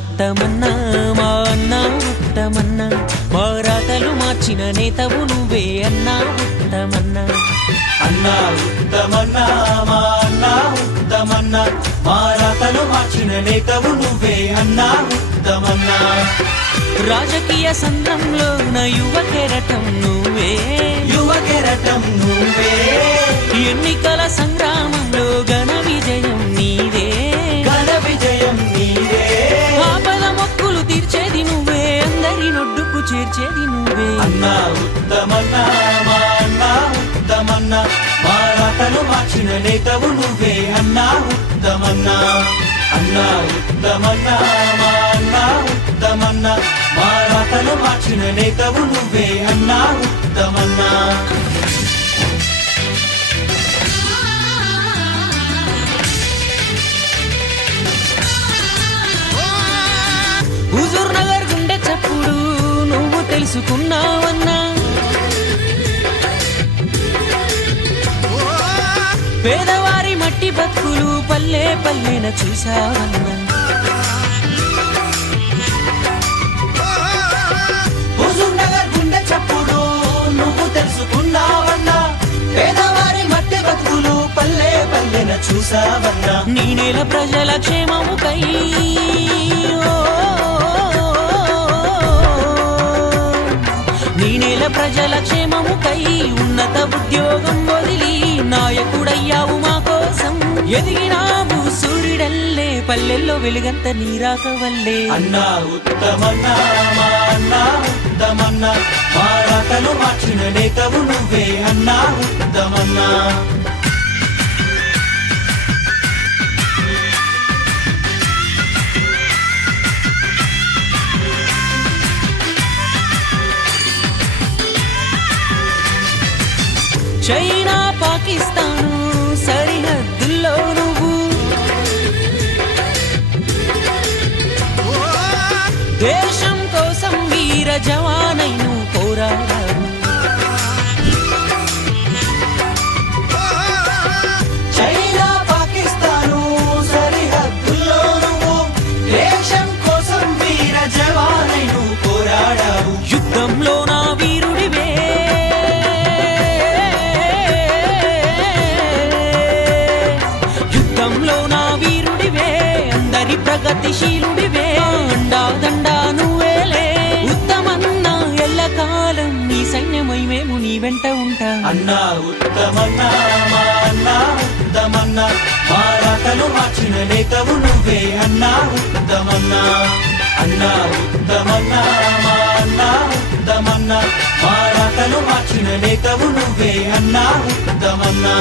ఉత్తమన్నా మా అన్న ఉత్తమన్నా మా రాతలు మార్చిన నేతవు నువ్వే అన్నా ఉత్తమన్నా అన్నా ఉత్తమన్నా మా అన్నా ఉత్తమన్నా మా రాతలు మార్చిన నేతవు నువ్వే అన్నా ఉత్తమన్నా రాజకీయ సంద్రంలో నా యువ కెరటం నువ్వే యువ కెరటం నువ్వే ఎన్నికల సంగ్రామంలో ఘన విజయం నీదే ఘన విజయం నీదే ఆపద మొక్కులు తీర్చేది నువ్వే అందరి నొడ్డుకు చేర్చేది నువ్వే అన్నా ఉత్తమన్నా మా అన్నా ఉత్తమన్నా మా రాతలు మార్చిన నేతవు నువ్వే అన్నా ఉత్తమన్నా అన్నా ఉత్తమన్నా మా అన్నా ఉత్తమన్నా మా రాతలు మార్చిన నేతవు నువ్వే అన్నా ఉత్తమన్నా హుజూర్ నగర్ గుండె చప్పుడు నువ్వు తెలుసుకున్నావన్నా పేదవారి మట్టి బతుకులు పల్లె పల్లెన చూసావన్నా హుజూర్ నగర్ గుండె చప్పుడు నువ్వు తెలుసుకున్నావన్నా పేదవారి మట్టి బతుకులు పల్లె పల్లెన చూసావన్నా నీ నేల ప్రజల క్షేమముకై నీ నేల ప్రజల క్షేమముకై ఉన్నత ఉద్యోగం వదిలి నాయకుడయ్యావు మా కోసం ఎదిగినావు సూర్యుడల్లే పల్లెల్లో వెలుగంత నీరాక వల్లే అన్నా ఉత్తమన్నా మా అన్నా ఉత్తమన్నా మా రాతలు మార్చిన నేతవు నువ్వే అన్నా ఉత్తమన్నా చైనా పాకిస్తాను సరిహద్దుల్లో నువ్వు దేశం కోసం వీర జవానై నువ్వు పోరాడావు చైనా పాకిస్తాను సరిహద్దుల్లో నువ్వు దేశం కోసం వీర జవానై నువ్వు పోరాడావు యుద్ధంలో నా వీరుడివే యుద్ధంలో నా వీరుడివే అందరి ప్రగతిశీలుడివే అండా దండా నువ్వేలే ఉత్తమన్నా ఎల్లకాలం నీ సైన్యమై మేము నీ వెంట ఉంటా అన్నా ఉత్తమన్నా మా అన్నా ఉత్తమన్నా మా రాతలు మార్చిన నేతవు నువ్వే అన్నా ఉత్తమన్నా అన్నా ఉత్తమన్నా మా అన్నా ఉత్తమన్నా మా రాతలు మార్చిన నేతవు నువ్వే అన్నా ఉత్తమన్నా